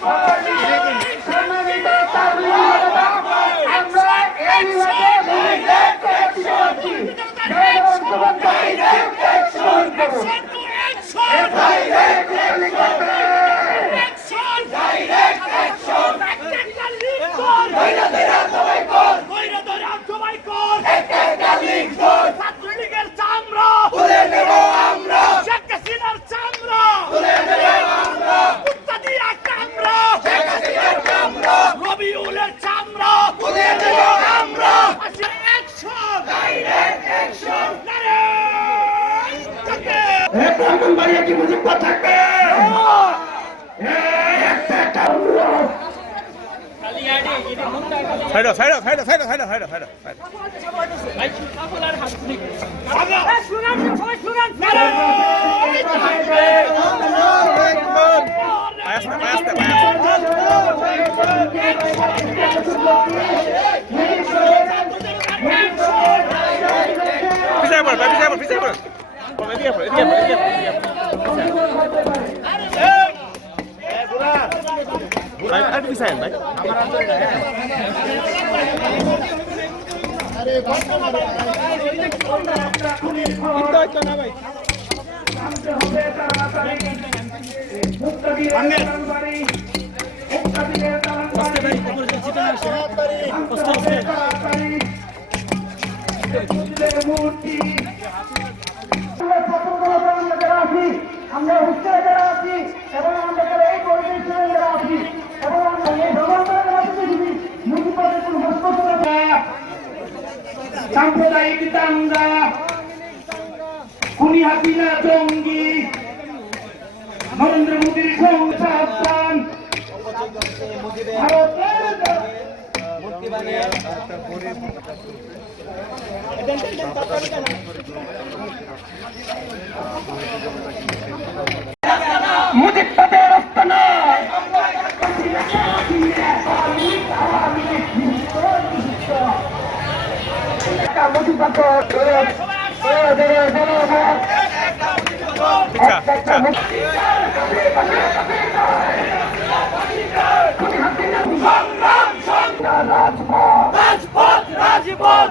Fire! Brahmanbaria কি মুজিব্বা থাকবে সাইডো সাইডো সাইডো। সাইডো সাইডো সাইডো আয়াস্তে পিছায় উচ্চারে যারা আছি এবং আমরা যারা এই সাম্প্রদায়িক দাঙ্গা খুনি হাসিনা জঙ্গি, নরেন্দ্র মোদীর ভারতের পিছা রাজপথ রাজপথ